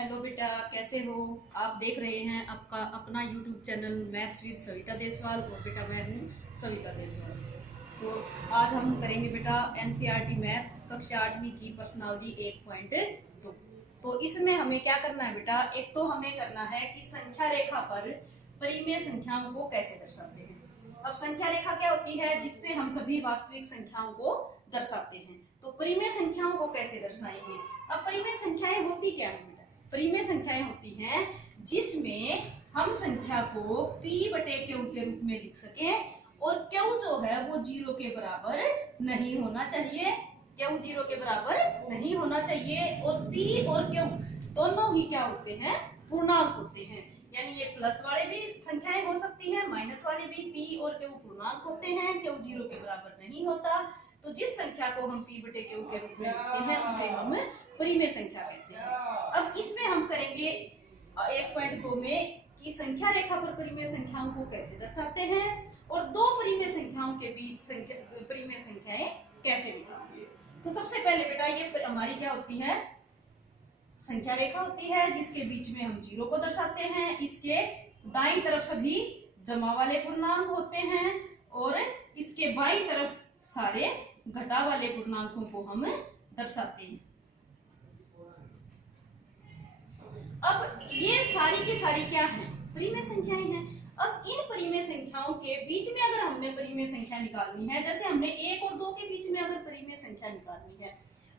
Hello बेटा, कैसे हो? आप देख रहे हैं आपका अपना YouTube channel maths with Savita Deswal. और बेटा मैं हूँ सविता देसवाल। तो आज हम करेंगे बेटा एनसीईआरटी मैथ कक्षा 8वीं की प्रश्नावली 1.2। तो इसमें हमें क्या करना है बेटा? एक तो हमें करना है कि संख्या रेखा पर परिमेय संख्याओं को कैसे दर्शाते हैं। अब संख्या रेखा क्या होती है? जिसपे हम सभी वास्तविक संख्याओं को दर्शाते हैं। तो परिमेय संख्याओं को कैसे दर्शाएंगे? अब परिमेय संख्याएं होती क्या है? परिमेय संख्याएं होती हैं जिसमें हम संख्या को p बटे q के रूप में लिख सकें और q जो है वो 0 के बराबर नहीं होना चाहिए। q 0 के बराबर नहीं होना चाहिए और p और q दोनों ही क्या होते हैं? पूर्णांक होते हैं। यानी ये प्लस वाले भी संख्याएं हो सकती हैं, माइनस वाले भी। p और q पूर्णांक होते हैं, q 0 के बराबर नहीं होता। तो जिस संख्या को हम p बटे q के रूप में लिखते हैं उसे हम परिमेय संख्या कहते हैं। अब इसमें हम करेंगे 1.2 में कि संख्या रेखा पर परिमेय संख्याओं को कैसे दर्शाते हैं और दो परिमेय संख्याओं के बीच परिमेय संख्याएं कैसे निकालेंगे। तो सबसे पहले बेटा ये हमारी क्या होती है? संख्या रेखा होती है जिसके बीच में हम 0 को दर्शाते हैं। इसके दाईं तरफ सभी जमा वाले पूर्णांक होते हैं और इसके बाईं तरफ सारे घटा वाले पूर्णांकों को हम दर्शाते हैं। अब ये सारी की सारी क्या है? परिमेय संख्याएं हैं। अब इन परिमेय संख्याओं के बीच में अगर हमने परिमेय संख्या निकालनी है, जैसे हमने 1 और 2 के बीच में अगर परिमेय संख्या निकालनी है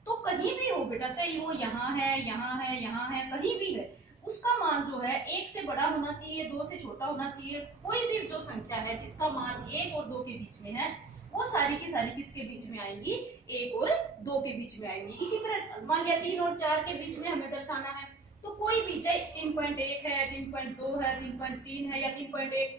तो कहीं भी हो बेटा, चाहे वो यहाँ है, यहाँ है, यहाँ है, कहीं भी है, उसका मान जो है 1 से बड़ा होना चाहिए, 2 से छोटा होना चाहिए। कोई भी जो संख्या है जिसका मान 1 और 2 के बीच में है वो सारी की सारी किसके बीच में आएंगी? 1 और 2 के बीच में आएंगी। इसी तरह मान लिया 3 और 4 के बीच में हमें दर्शाना है तो कोई भी, चाहे 3.1 है, 3.2 है, 3.3 है या 3.1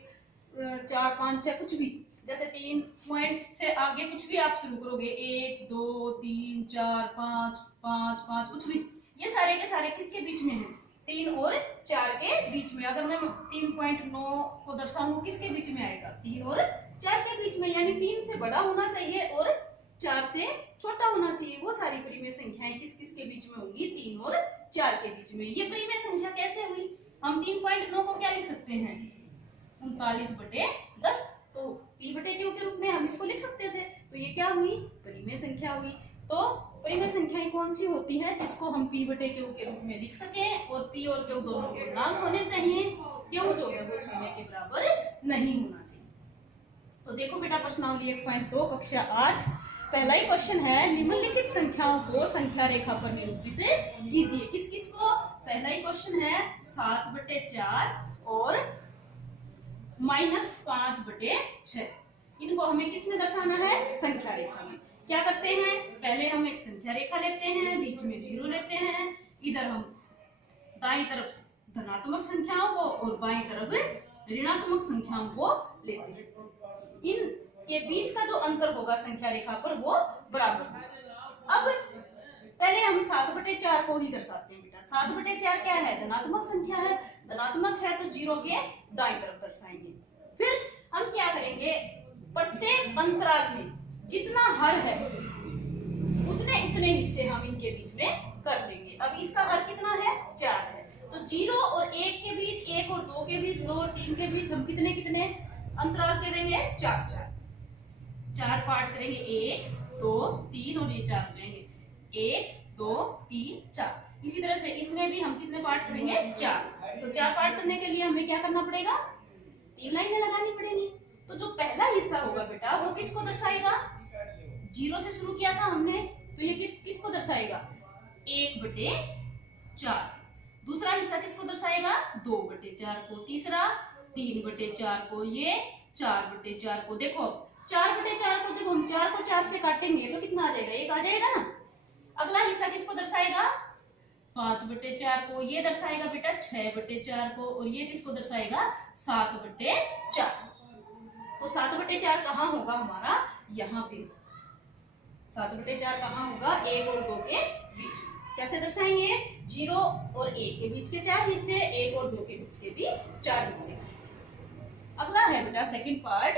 4 5 6 कुछ भी, जैसे 3 पॉइंट से आगे कुछ भी आप शुरू करोगे, 1 2 3 4 5 5 5 कुछ भी, ये सारे के सारे किसके बीच में है? 3 और 4 के बीच में। अगर मैं 3.9 को दर्शाऊं किसके बीच में आएगा? 3 और 4 के बीच में। यानी 3 से बड़ा होना चाहिए और 4 से छोटा होना चाहिए। वो सारी परिमेय संख्याएं किस किस के बीच में होंगी? 3 और 4 के बीच में। ये परिमेय संख्या कैसे हुई? हम 3.9 को क्या लिख सकते हैं? 39/10। तो p बटे q के रूप में हम इसको लिख सकते थे। तो ये क्या हुई? परिमेय संख्या हुई। तो परिमेय संख्याएं कौन सी होती है जिसको हम p बटे q के रूप में लिख सकें और p और q दोनों पूर्णांक होने चाहिए। q जो है वो 0 के बराबर नहीं होना चाहिए। तो देखो बेटा प्रश्नावली 1.2 कक्षा 8 पहला ही क्वेश्चन है, निम्नलिखित संख्याओं को संख्या रेखा पर निरूपित कीजिए। किस किस को? पहला ही क्वेश्चन है 7/4 और -5/6। इनको हमें किस में दर्शाना है? संख्या रेखा में। क्या करते हैं? पहले हम एक संख्या रेखा लेते हैं, बीच में 0 लेते हैं, इधर हम दाईं तरफ धनात्मक संख्याओं को और बाईं तरफ ऋणात्मक संख्याओं को लेते हैं। इन के बीच का जो अंतर होगा संख्या रेखा पर वो बराबर होगा। अब पहले हम 7/4 को ही दर्शाते हैं बेटा। 7/4 क्या है? धनात्मक संख्या है। धनात्मक है तो 0 के दाईं तरफ दर्शाएंगे। फिर हम क्या करेंगे? प्रत्येक अंतराल में जितना हर है उतने उतने हिस्से हम इनके बीच में कर देंगे। अब इसका हर कितना है? 4 है। तो 0 और 1 के बीच, 1 और 2 के बीच, 2 और 3 के बीच हम कितने कितने अंतराल करेंगे? 4 पार्ट करेंगे। 1 2 3 और ये 4 हो जाएंगे। 1 2 3 4। इसी तरह से इसमें भी हम कितने पार्ट करेंगे? 4। तो 4 पार्ट करने के लिए हमें क्या करना पड़ेगा? 3 लाइनें लगानी पड़ेंगी। तो जो पहला हिस्सा होगा बेटा वो किसको दर्शाएगा? 0 से शुरू किया था हमने, तो ये किसको दर्शाएगा? 1/4। दूसरा हिस्सा किसको दर्शाएगा? 2/4 को। तीसरा 3/4 को। ये 4/4 को। देखो 4/4 को जब हम 4 को 4 से काटेंगे तो कितना आ जाएगा? 1 आ जाएगा ना। अगला हिस्सा किसको दर्शाएगा? 5/4 को। ये दर्शाएगा बेटा 6/4 को और ये किसको दर्शाएगा? 7/4। तो 7/4 कहाँ होगा हमारा? यहाँ पे। 7/4 कहाँ होगा? 1 और 2 के बीच। कैसे दर्शाएंगे? 0 और 1 के बीच के 4 हिस्से, 1 और 2 के बीच के भी 4 हिस्से। अगला है बेटा सेकंड पार्ट,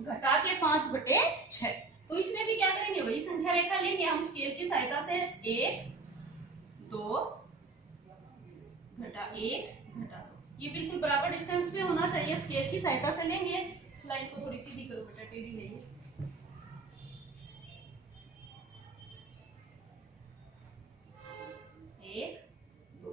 घटा के 5/6। तो इसमें भी क्या करेंगे? वही संख्या रेखा लेंगे हम स्केल की सहायता से। 1 2 घटा 1 घटा 2। ये बिल्कुल बराबर डिस्टेंस में होना चाहिए। स्केल की सहायता से लेंगे। इस लाइन को थोड़ी सीधी करो बेटा, टेढ़ी है ये। 1 2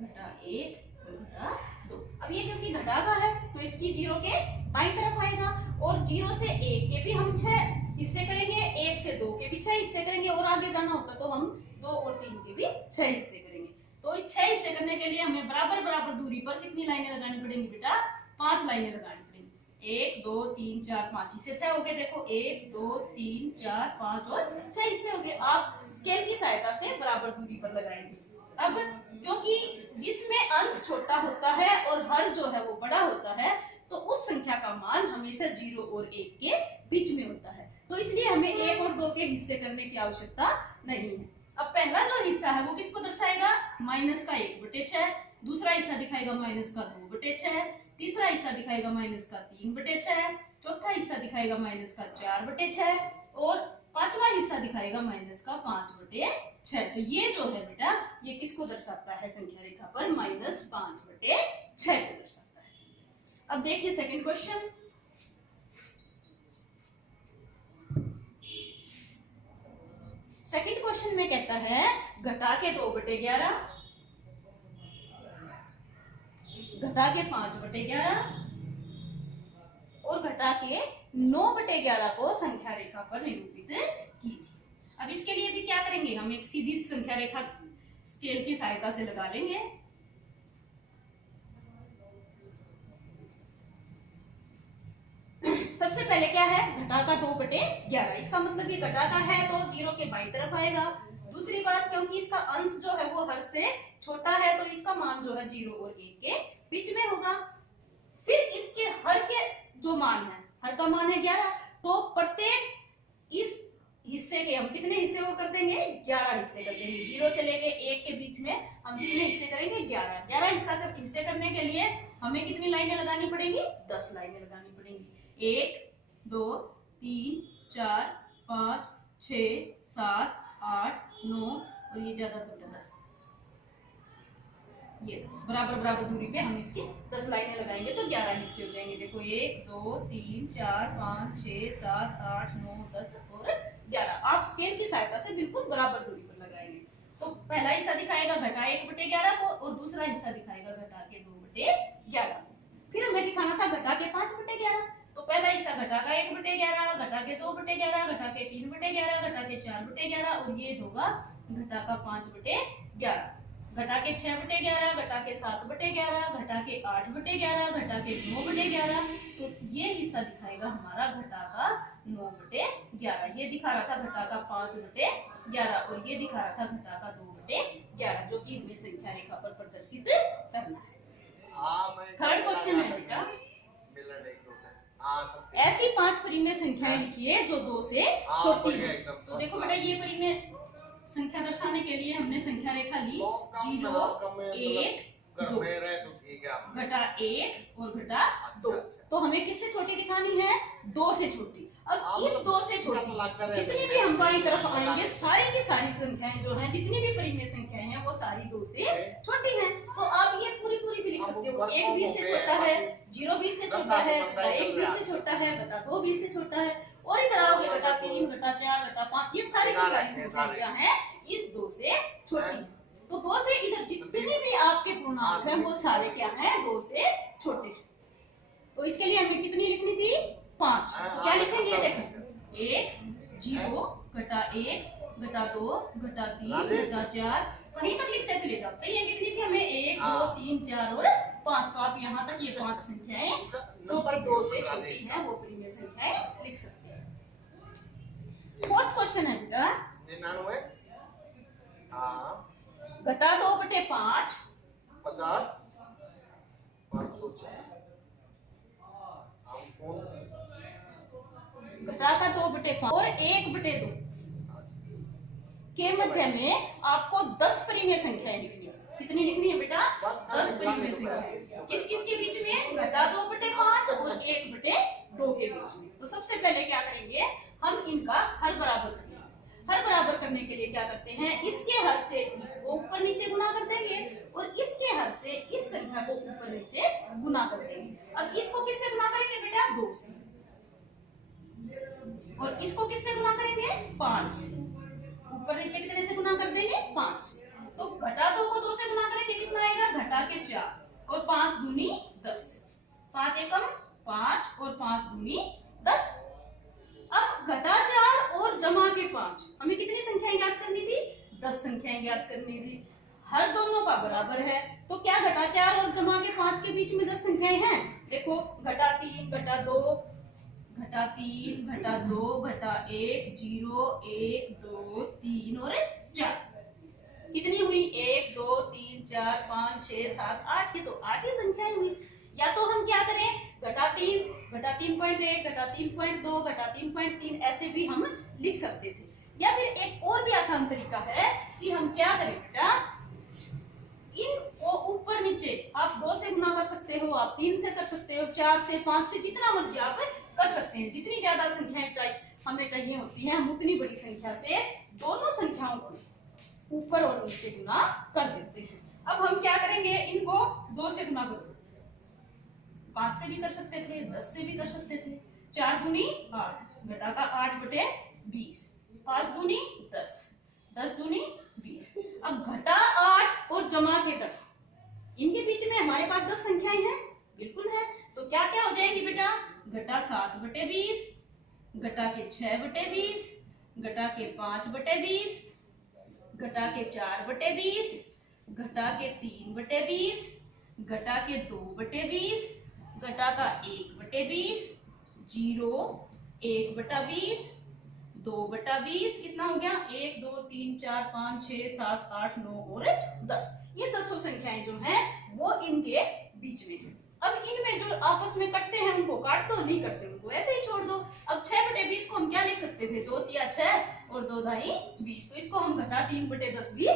घटा 1 और घटा 2। अब ये क्योंकि घटा का है तो इसकी 0 के बाईं तरफ आएगा, और 0 से 1 के भी हम 6 हिस्से करेंगे, 1 से 2 के भी 6 हिस्से करेंगे, और आगे जाना होता तो हम 2 और 3 के भी 6 हिस्से करेंगे। तो इस 6 हिस्से करने के लिए हमें बराबर बराबर दूरी पर कितनी लाइनें लगानी पड़ेंगी बेटा? 5 लाइनें लगानी पड़ेंगी। 1 2 3 4 5 हिस्से 6 हो गए। देखो 1 2 3 4 5 और 6 हिस्से हो गए। आप स्केल की सहायता से बराबर दूरी पर लगाएंगे। अब क्योंकि जिसमें अंश छोटा होता है और हर जो है वो बड़ा होता है, तो उस संख्या का मान हमेशा 0 और 1 के बीच में होता है। तो इसलिए हमें 1 और 2 के हिस्से करने की आवश्यकता नहीं है। अब पहला जो हिस्सा है वो किसको दर्शाएगा? माइनस का 1/6। दूसरा हिस्सा दिखाएगा माइनस का 2/6। तीसरा हिस्सा दिखाएगा माइनस का 3/6। चौथा हिस्सा दिखाएगा माइनस का 4/6 और पांचवा हिस्सा दिखाएगा माइनस का 5/6। तो ये जो है बेटा, ये किसको दर्शाता है? संख्या रेखा पर -5/6 को दर्शाता है। अब देखिए सेकंड क्वेश्चन। सेकंड क्वेश्चन में कहता है घटा के 2/11, घटा के 5/11 और घटा के 9/11 को संख्या रेखा पर निरूपित कीजिए। अब इसके लिए भी क्या करेंगे? हम एक सीधी संख्या रेखा स्केल की सहायता से लगा लेंगे। सबसे पहले क्या है? घटा का 2/11। इसका मतलब ये घटा का है तो 0 के बाईं तरफ आएगा। दूसरी बात, क्योंकि इसका अंश जो है वो हर से छोटा है तो इसका मान जो है 0 और 1 के बीच में होगा। फिर इसके हर के जो मान है, हर का मान है 11, तो प्रत्येक इस हिस्से के हम कितने हिस्से वो कर देंगे? 11 हिस्से कर देंगे। 0 से लेके 1 के बीच में हम कितने हिस्से करेंगे? 11 हिस्से करने के लिए हमें कितनी लाइनें लगानी पड़ेंगी? 10 लाइनें लगानी पड़ेंगी। 1 2 3 4 5 6 7 8 9 और ये ज्यादा तो 10। ये 10 बराबर बराबर दूरी पे हम इसकी 10 लाइनें लगाएंगे तो 11 हिस्से हो जाएंगे। देखो 1 2 3 4 5 6 7 8 9 10 और 11। आप स्केल की सहायता से बिल्कुल बराबर दूरी पर लगाएंगे। तो पहला हिस्सा दिखाएगा घटा 1/11 को और दूसरा हिस्सा दिखाएगा घटा के 2/11 को। फिर हमें दिखाना था घटा के 5/11। तो पहला हिस्सा घटा का 1/11, घटा के 2/11, घटा के 3/11, घटा के 4/11 और ये होगा घटा का 5/11। घटा के 6/11, घटा के 7/11, घटा के 8/11, घटा के 9/11। तो ये हिस्सा दिखाएगा हमारा घटा का 9/11। ये दिखा रहा था घटा का 5/11 और ये दिखा रहा था घटा का 2/11, जो कि हमें संख्या रेखा पर प्रदर्शित करना है। थर्ड क्वेश्चन है बेटा, ऐसी 5 परिमेय संख्याएं लिखिए जो 2 से छोटी है। तो देखो बेटा, ये परिमेय संख्या दर्शाने के लिए हमने संख्या रेखा ली 0 1 2, घटा 1 और घटा 2। तो हमें किससे छोटी दिखानी है? 2 से छोटी। अब इस 2 से छोटी जितनी भी हम बाईं तरफ आएंगे, सारी की सारी संख्याएं जो हैं, जितनी भी परिमेय संख्याएं हैं, वो सारी 2 से छोटी हैं। तो आप ये पूरी पूरी भी लिख सकते हो। 1 20 से छोटा है, 0 20 से छोटा है, 1 20 से छोटा है, घटा 2 20 से छोटा है, और इधर आओगे घटा 3, घटा 4, घटा 5, ये सारी की सारी संख्याएं हैं इस 2 से छोटी है। तो 2 से इधर जितनी भी आपके पूर्णांक हैं वो सारे क्या हैं? 2 से छोटे हैं। तो इसके लिए हमें कितनी लिखनी थी? 5। तो क्या लिखेंगे? देखो 1 0 घटा 1 घटा 2 घटा 3 घटा 4, कहीं तक लिखते चले जाओ। चाहिए कितनी थी हमें? 1 2 3 4 और 5। तो आप यहाँ तक ये 5 संख्याएं जो कि 2 से छोटी हैं वो परिमेय संख्याएं लिख सकते हैं। फोर्थ क्वेश्चन है बेटा, घटा 2/5 50 घटा का 2/5 और 1/2 के मध्य में आपको 10 परिमेय संख्याएं लिखनी है। कितनी लिखनी है बेटा? 10 परिमेय संख्याएं। किस किस के बीच में? घटा 2/5 और 1/2 के बीच में। तो सबसे पहले क्या करेंगे? हम इनका हर बराबर करेंगे। हर बराबर करने के लिए क्या करते हैं, इसके हर से इसको ऊपर नीचे गुना कर देंगे और इसके हर से इस संख्या को ऊपर नीचे गुना कर देंगे। अब इसको किससे गुना करेंगे बेटा, 2 से, और इसको किससे गुना करेंगे, 5 से। ऊपर नीचे कितने से गुना कर देंगे, 5 से। तो घटा 2 को 2 से गुना करेंगे, कितना आएगा, घटा के 4 और 5 दूनी 10, 5 एकम 5 और 5 दूनी 10। अब घटा 4 और जमा के 5, हमें कितनी संख्याएं ज्ञात करनी थी, 10 संख्याएं ज्ञात करनी थी। हर दोनों का बराबर है, तो क्या घटा 4 और जमा के 5 के बीच में 10 संख्याएं हैं। देखो घटा 3, घटा 2, घटा 3, घटा 2, घटा 1, 0, 1, 2, 3 और 4। कितनी हुई, 1, 2, 3, 4, 5, 6, 7, 8। ये तो 8 ही संख्याएं हुई। या तो हम क्या करें, घटा 3, घटा 3.1, घटा 3.2, घटा 3.3 ऐसे भी हम लिख सकते थे। या फिर एक और भी आसान तरीका है कि हम क्या करें बेटा, इनको ऊपर नीचे आप 2 से गुना कर सकते हो, आप 3 से कर सकते हो, 4 से, 5 से, जितना मर्जी आप कर सकते हैं। जितनी ज्यादा संख्याएं हमें चाहिए होती हैं, हम उतनी बड़ी संख्या से दोनों संख्याओं को ऊपर और नीचे गुना कर देते हैं। अब हम क्या करेंगे, इनको 2 से गुना करो, 5 से भी कर सकते थे, 10 से भी कर सकते थे। 4 दूनी 8, घटा का 8/20, 5 दूनी 10, 10 दूनी 20। अब घटा 8 और जमा के 10, इनके बीच में हमारे पास 10 संख्याएं हैं, बिल्कुल है। तो क्या क्या हो जाएंगी बेटा, घटा 7/20, घटा के 6/20, घटा के 5/20, घटा के 4/20, घटा के 3/20, घटा के 2/20, घटा का 1/20, 0, 1/20, 2/20, कितना हो गया, 1, 2, 3, 4, 5, 6, 7, 8, 9 और 10। ये 10 संख्याएं जो हैं वो इनके बीच में है। अब इनमें जो आपस में कटते हैं उनको काट दो, नहीं करते उनको ऐसे ही छोड़ दो। अब 6/20 को हम क्या लिख सकते थे, 2 तिया 6 और 2 दाई 20, तो इसको हम घटा 3/10 भी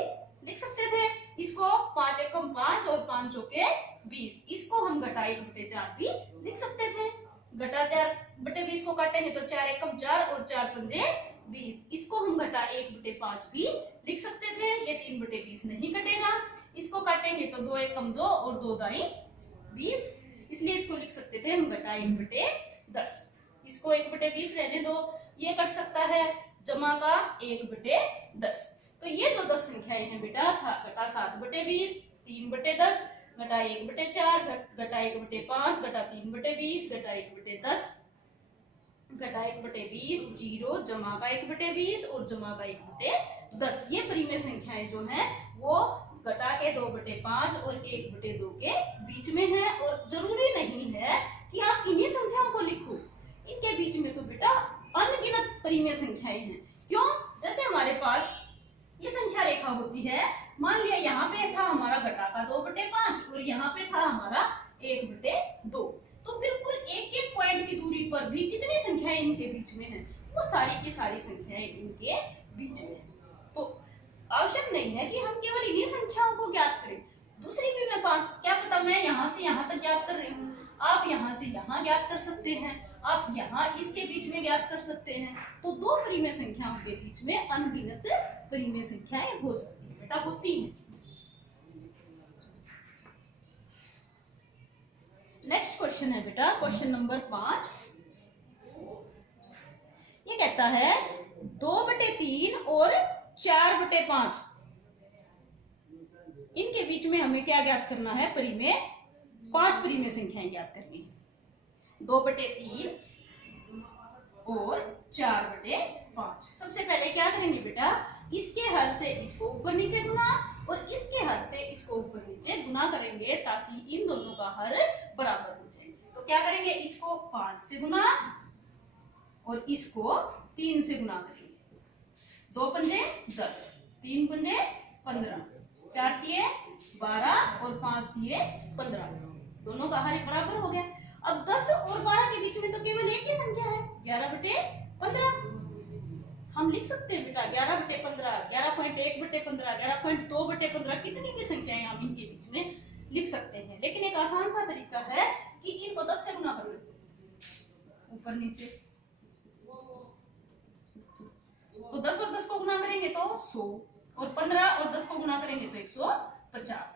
लिख सकते थे। इसको 5 एकम 5 और 5 चौके 20, इसको हम घटा 1/4 भी लिख सकते थे। घटा 4/20 को काटेंगे तो 4 एकम 4 और 4 पंजे 20, इसको हम घटा 1/5 भी लिख सकते थे। ये 3/20 नहीं कटेगा, इसको काटेंगे तो 2 एकम 2 और 2 दाई 20, इसलिए इसको लिख सकते थे हम घटा 1/10। इसको 1/20 रहने दो, ये कट सकता है, जमा का 1/10। तो ये जो 10 संख्याएं हैं बेटा, घटा 7/20, 3/10, घटा 1/4, घटा 1/5, घटा 3/20, घटा 1/10, घटा 1/20, 0, जमा का 1/20 और जमा का 1/10। ये परिमेय संख्याएं जो हैं वो घटा के 2/5 और 1/2 के बीच में है। और जरूरी नहीं है कि आप इन्हीं संख्याओं को लिखो, इनके बीच में तो बेटा अनगिनत परिमेय संख्याएं हैं। क्यों, जैसे हमारे पास ये संख्या रेखा होती है, मान लिया यहाँ पे था हमारा घटा का 2/5 और यहाँ पे था हमारा 1/2, तो बिल्कुल एक एक पॉइंट की दूरी पर भी कितनी संख्याएं इनके बीच में हैं, वो सारी की सारी संख्याएं इनके बीच में हैं। तो आवश्यक नहीं है कि हम केवल इन्हीं संख्याओं को ज्ञात करें, दूसरी भी मैं 5, क्या पता मैं यहाँ से यहाँ तक ज्ञात कर रही हूँ, आप यहाँ से यहाँ ज्ञात कर सकते हैं, आप यहाँ इसके बीच में ज्ञात कर सकते हैं। तो 2 परिमेय संख्याओं के बीच में अनगिनत परिमेय संख्याएं हो सकती है बेटा, होती हैं। नेक्स्ट क्वेश्चन है बेटा, क्वेश्चन नंबर 5। ये कहता है 2/3 और 4/5, इनके बीच में हमें क्या ज्ञात करना है, परिमेय 5 परिमेय संख्याएं ज्ञात करनी है। 2/3 और 4/5। सबसे पहले क्या करेंगे बेटा, इसके हर से इसको ऊपर नीचे गुना और इसके हर से इसको ऊपर नीचे गुना करेंगे ताकि इन दोनों का हर बराबर हो जाए। तो क्या करेंगे, इसको 5 से गुना और इसको 3 से गुना करेंगे। 2 पंजे 10, 3 पंजे 15, 4 तिये 12 और 5 तिये 15, दोनों का हर बराबर हो गया। अब 10 और 12 के बीच में तो केवल एक ही संख्या है, 11/15। हम लिख सकते हैं बेटा 11/15, 11.1/15, 11.2/15, कितनी भी संख्याएं हम इनके बीच में लिख सकते हैं। लेकिन एक आसान सा तरीका है कि इनको 10 से गुना कर लो ऊपर नीचे, तो 10 और 10 को गुना करेंगे तो 100, और 15 और 10 को गुना करेंगे तो 150।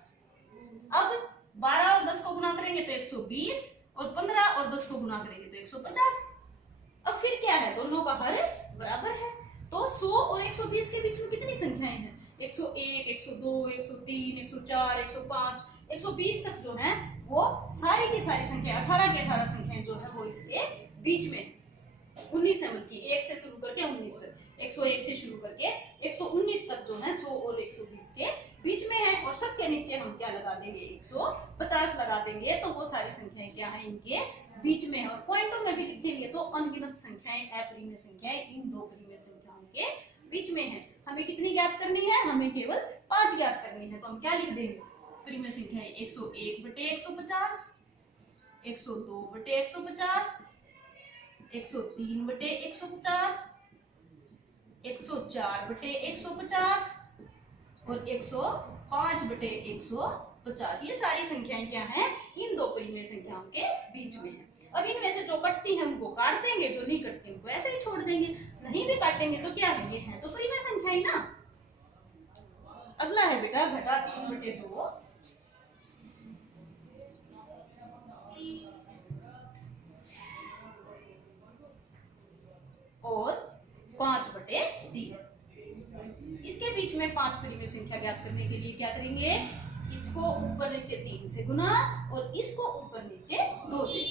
अब 12 और 10 को गुना करेंगे तो 120, और 15 और 10 को गुना करेंगे तो 150। अब फिर क्या है, दोनों का हर बराबर है। तो 100 और 120 के बीच में कितनी संख्याएं हैं? 101, 102, 103, 104, 105, 120 तक जो है वो सारी की सारी संख्या 18 की 18 संख्याएं जो है वो इसके बीच में 19 है, बल्कि 1 से शुरू करके 19 तक, 101 से शुरू करके 119 तक जो है 100 और 120 के बीच में है। और सबके नीचे हम क्या लगा देंगे? 150 लगा देंगे, तो वो सारी संख्याएं क्या है? इनके बीच में है। और पॉइंटों में भी लिखेंगे तो अनगिनत संख्याएं, अपरिमेय संख्याएं इन दो परिमेय संख्याओं के बीच में है। हमें कितनी ज्ञात करनी है? हमें केवल 5 ज्ञात करनी है। तो हम क्या लिख देंगे? परिमेय संख्याएं 101 बटे 150, 102 बटे 150, 103 बटे 150, 104 बटे 150 और 105 बटे 150। ये सारी संख्याएं क्या हैं? इन दो परिमेय संख्याओं के बीच में है। अब इनमें से जो कटती हैं उनको काट देंगे, जो नहीं कटती उनको ऐसे ही छोड़ देंगे। नहीं भी काटेंगे तो क्या है? ये है तो परिमेय संख्याएं ना। अगला है बेटा घटा 3 बटे 2 और 5 बटे 3। इसके बीच में 5 परिमेय संख्या ज्ञात करने के लिए क्या करेंगे? इसको ऊपर नीचे 3 से गुना और इसको ऊपर नीचे 2 से।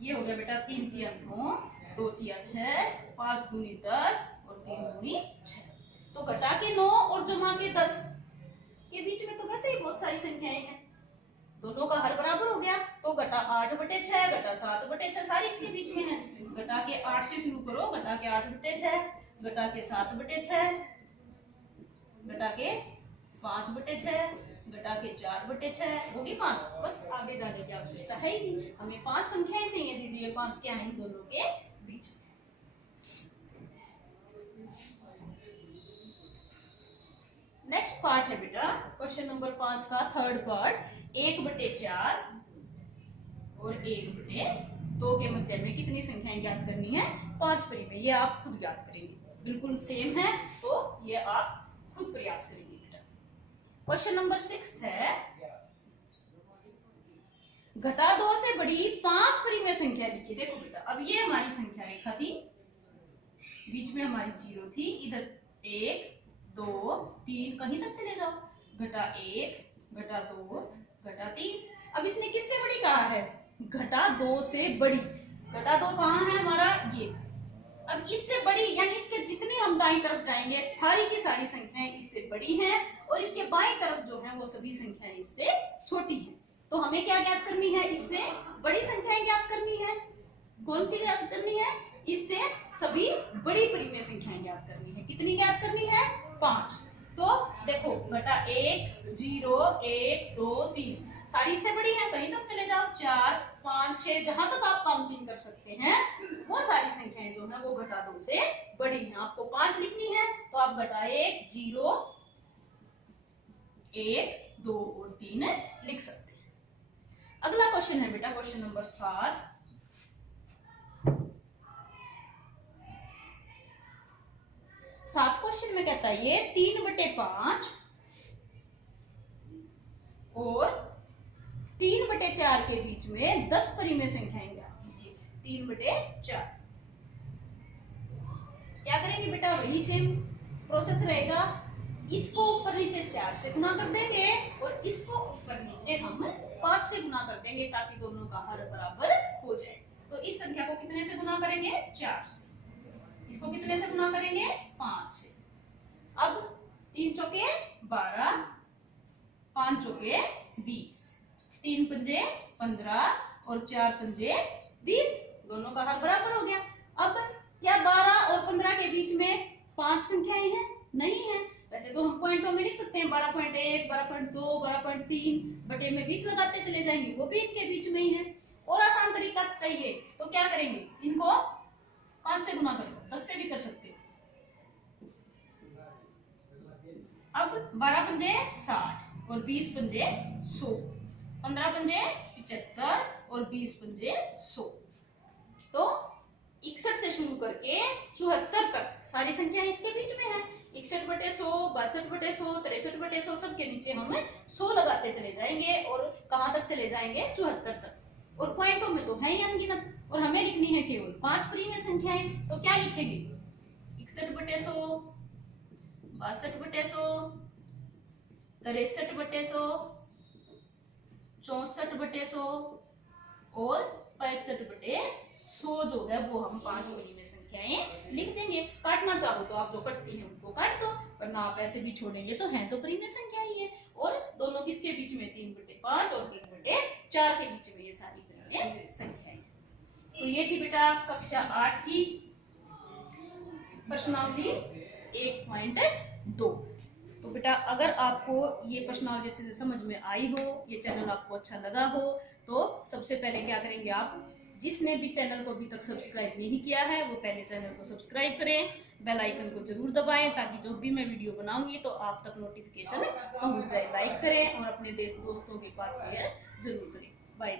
ये हो गया बेटा 3 तिया 9, 2 तिया 6, 5 दूनी 10 और 3 दूनी 6। तो घटा के 9 और जमा के 10 के बीच में तो वैसे ही बहुत सारी संख्याएं हैं, दोनों का हर बराबर हो गया। तो घटा 8 बटे 6, घटा 7 बटे 6 सारी इसके बीच में है। घटा के 8 से शुरू करो, घटा के 8 बटे 6, घटा के 7 बटे 6, घटा के 5 बटे 6, घटा के 4 बटे 6 होगी 5। बस आगे जाने की आवश्यकता है ही नहीं, हमें 5 संख्याएं चाहिए दीदी। ये 5 क्या है? दोनों के बीच में। नेक्स्ट पार्ट है बेटा क्वेश्चन नंबर 5 का थर्ड पार्ट। 1 बटे 4 और 1 बटे 2 के मध्य में कितनी संख्याएं ज्ञात करनी है? 5 परिमेय। ये आप खुद ज्ञात करेंगे, बिल्कुल सेम है, तो ये आप खुद प्रयास करेंगे बेटा। क्वेश्चन नंबर 6 है घटा 2 से बड़ी 5 परिमेय संख्या लिखी। देखो बेटा, अब ये हमारी संख्या रेखा थी, बीच में हमारी 0 थी, इधर 1 2 3 कहीं तक चले जाओ, घटा 1 घटा 2 घटा 3। अब इसने किससे बड़ी कहा है? घटा 2 से बड़ी। घटा 2 कहाँ है हमारा? ये। अब इससे बड़ी यानी इसके जितनी हम दाईं तरफ जाएंगे सारी की सारी संख्याएं इससे बड़ी हैं, और इसके बाईं तरफ जो है वो सभी संख्याएं इससे छोटी हैं। तो हमें क्या ज्ञात करनी है? इससे बड़ी संख्याएं ज्ञात करनी है। कौन सी ज्ञात करनी है? इससे सभी बड़ी परिमेय संख्याएं ज्ञात करनी है। कितनी ज्ञात करनी है? 5। तो देखो घटा 1 0 1 2 3 सारी इससे बड़ी है, कहीं तक चले जाओ 4 5 6 जहां तक आप काउंटिंग कर सकते हैं वो सारी संख्याएं जो है वो घटा 2 से बड़ी हैं। आपको 5 लिखनी है तो आप घटा 1 0 1 2 और 3 लिख सकते हैं। अगला क्वेश्चन है बेटा क्वेश्चन नंबर 7। 7 क्वेश्चन में कहता है ये 3 बटे 5 और 3 बटे 4 के बीच में 10 परिमेय संख्याएं ज्ञात कीजिए। 3 बटे 4 क्या करेंगे बेटा? वही सेम प्रोसेस रहेगा। इसको ऊपर नीचे 4 से गुना कर देंगे और इसको ऊपर नीचे हम 5 से गुना कर देंगे ताकि दोनों का हर बराबर हो जाए। तो इस संख्या को कितने से गुना करेंगे? 4 से। इसको कितने से गुना करेंगे? 5 से। अब 3 चौके 12, 5 चौके 20, 3 पंजे 15 और 4 पंजे 20, दोनों का हर बराबर हो गया। अब क्या 12 और 15 के बीच में 5 संख्याएं हैं? नहीं है। वैसे तो हम पॉइंटों में लिख सकते हैं 12.1 12.2 12.3 बटे में 20 लगाते चले जाएंगे, वो भी इनके बीच में ही है। और आसान तरीका चाहिए तो क्या करेंगे? इनको 5 से गुना करो, 10 से भी कर सकते हैं। अब 12 पंजे 60 और 20 पंजे 100, 15 पंजे 75 और 20 पंजे 100। तो 61 से शुरू करके 74 तक सारी संख्या इसके बीच में है। 61/100, 62/100, 63/100 सबके नीचे हम 100 लगाते चले जाएंगे और कहां तक चले जाएंगे? 74 तक। और पॉइंटों में तो है ही अनगिनत, और हमें लिखनी है केवल 5 प्रीमिय संख्याएं। तो क्या लिखेंगे? 61/100, 62/100, 63/100, 64/100 और 65/100 जो है वो हम 5 प्रीमिय संख्याएं लिख देंगे। काटना चाहो तो आप जो कटती हैं उनको काट दो, वरना आप ऐसे भी छोड़ेंगे तो हैं तो प्रीमिय संख्या ही है। और दोनों किसके बीच में? 3/5 और 3/4 के बीच में ये सारी प्रीमिय संख्याएं। तो ये थी बेटा कक्षा 8 की प्रश्नावली 1.2। तो बेटा अगर आपको ये प्रश्नावली अच्छे से समझ में आई हो, ये चैनल आपको अच्छा लगा हो, तो सबसे पहले क्या करेंगे आप? जिसने भी चैनल को अभी तक सब्सक्राइब नहीं किया है वो पहले चैनल को सब्सक्राइब करें, बेल आइकन को जरूर दबाएं ताकि जब भी मैं वीडियो बनाऊंगी तो आप तक नोटिफिकेशन पहुंच जाए। लाइक करें और अपने दोस्तों के पास शेयर जरूर करें। बाय।